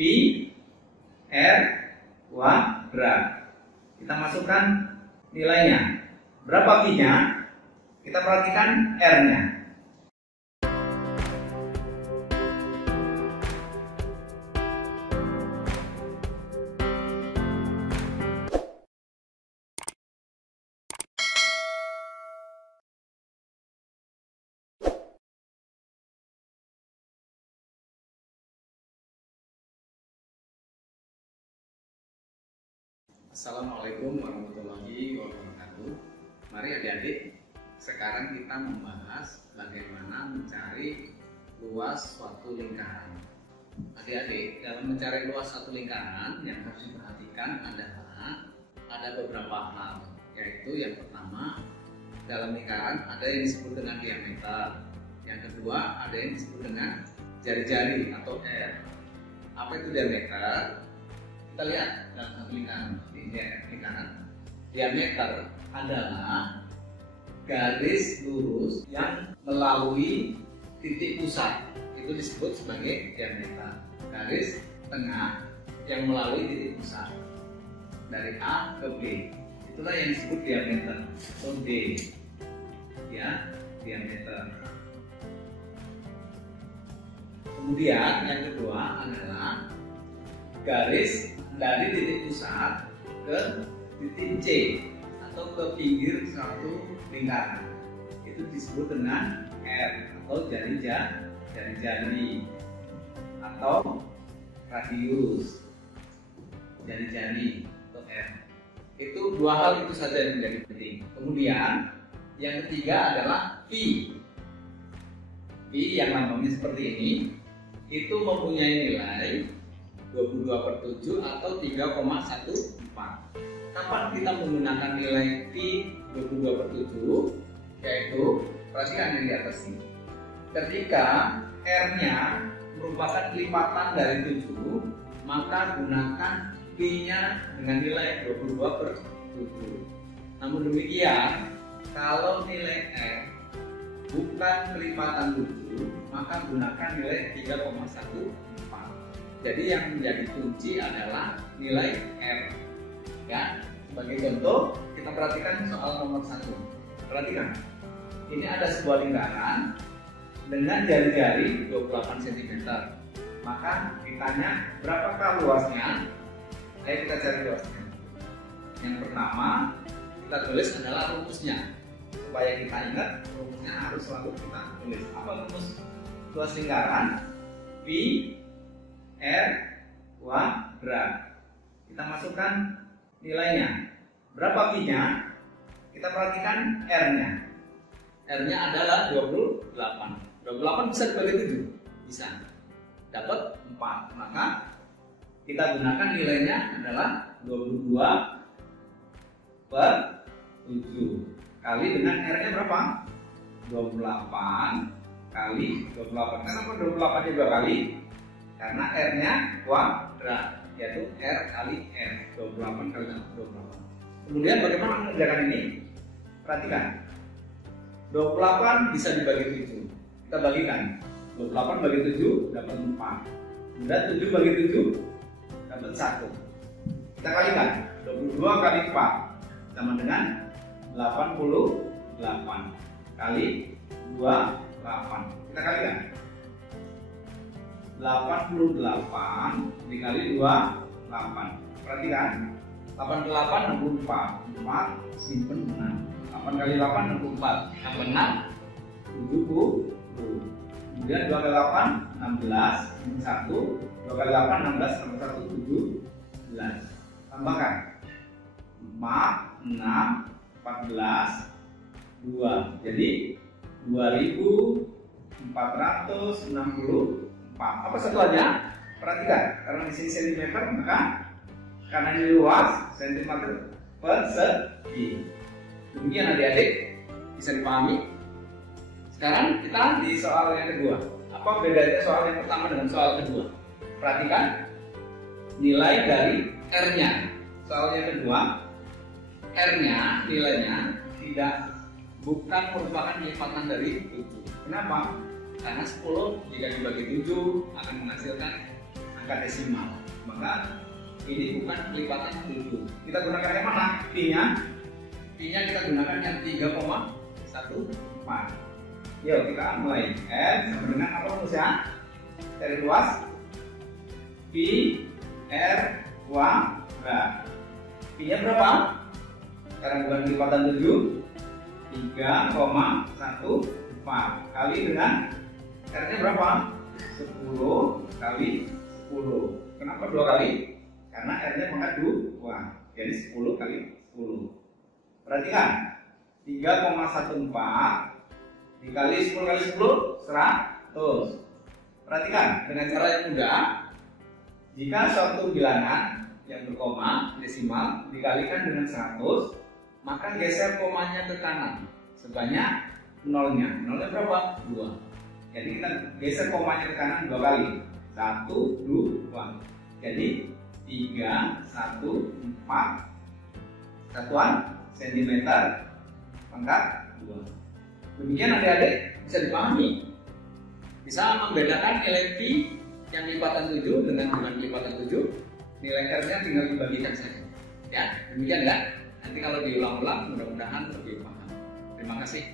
R kuadrat. Kita masukkan nilainya. Berapa V-nya? Kita perhatikan R-nya. Assalamualaikum warahmatullahi wabarakatuh. Mari adik-adik, sekarang kita membahas bagaimana mencari luas suatu lingkaran. Adik-adik, dalam mencari luas suatu lingkaran yang harus diperhatikan adalah ada beberapa hal, yaitu yang pertama, dalam lingkaran ada yang disebut dengan diameter. Yang kedua, ada yang disebut dengan jari-jari atau R. Apa itu diameter? Kita lihat dalam satu lingkaran. Diameter adalah garis lurus yang melalui titik pusat, itu disebut sebagai diameter. Garis tengah yang melalui titik pusat dari A ke B, itulah yang disebut diameter atau D, ya, diameter. Kemudian yang kedua adalah garis dari titik pusat ke titik C atau ke pinggir suatu lingkaran, itu disebut dengan R atau jari-jari atau radius, jari-jari atau R. Itu dua hal itu saja yang menjadi penting. Kemudian yang ketiga adalah V. V yang lambangnya seperti ini, itu mempunyai nilai 22/7 atau 3,14. Kapan kita menggunakan nilai V 22/7? Yaitu, perhatikan yang di atas ini. Ketika R-nya merupakan lipatan dari 7, maka gunakan V-nya dengan nilai 22/7. Namun demikian, kalau nilai R bukan kelipatan 7, maka gunakan nilai 3,14. Jadi yang menjadi kunci adalah nilai R. Ya, sebagai contoh, kita perhatikan soal nomor 1. Perhatikan, ini ada sebuah lingkaran dengan jari-jari 28 cm. Maka ditanya berapakah luasnya? Ayo kita cari luasnya. Yang pertama, kita tulis adalah rumusnya. Supaya kita ingat, rumusnya harus selalu kita tulis. Apa rumus luas lingkaran? V R kuadrat. Kita masukkan nilainya. Berapa V-nya? Kita perhatikan R-nya. R-nya adalah 28. 28 bisa dibagi 7? Bisa. Dapat 4. Maka kita gunakan nilainya adalah 22/7 kali dengan R-nya berapa? 28 kali 28. Kenapa 28 juga kali? Karena R-nya kuadrat, yaitu R kali R, 28 kali 28. Kemudian bagaimana mengerjakan ini? Perhatikan, 28 bisa dibagi 7. Kita bagikan, 28 bagi 7 dapat 4. Kemudian 7 bagi 7 dapat 1. Kita kalikan, 22 kali 4 sama dengan 88 kali 28. Kita kalikan, 88 dikali 28. Perhatikan, 88 64. 4 simpen 6. 8 kali 8 64. Tambah 6 70. Kemudian 2 kali 8 16. 1. 2 kali 8 16 tambah 1 17. Tambahkan 4 6 14 2. Jadi 2464. Apa setelahnya? Perhatikan, karena di sini cm, maka karena ini luas, cm persegi. Demikian adik-adik, bisa dipahami. Sekarang kita di soal yang kedua. Apa bedanya soal yang pertama dengan soal kedua? Perhatikan nilai dari R-nya. Soal yang kedua, R-nya nilainya bukan merupakan lipatan dari 7. Kenapa? Karena 10 jika dibagi 7 akan menghasilkan angka angka desimal. Maka ini bukan kelipatan 7. Kita gunakan yang mana? Pi-nya? Pi-nya kita gunakan yang 3,14. Yuk kita mulai. F sama dengan apa rumus ya? Cari luas Pi R kuadrat. Pi-nya berapa? Sekarang bukan kelipatan 7, 3,14 kali dengan R-nya berapa? 10 kali 10. Kenapa 2 kali? Karena R-nya pangkat 2. Jadi 10 kali 10. Perhatikan, 3,14 dikali 10 kali 10, 100. Perhatikan, dengan cara yang mudah, jika suatu bilangan yang berkoma desimal dikalikan dengan 100, maka geser komanya ke kanan sebanyak nolnya. Nolnya berapa? 2. Jadi kita geser komanya ke kanan 2 kali. 1, 2. Jadi 3, 1, 4 satuan sentimeter pangkat 2. Demikian adik-adik bisa dipahami. Bisa membedakan nilai Pi yang lipatan 7 dengan lipatan 7. Nilai R-nya tinggal dibagikan saja. Ya, demikian ya. Nanti kalau diulang-ulang mudah-mudahan lebih paham. Terima kasih.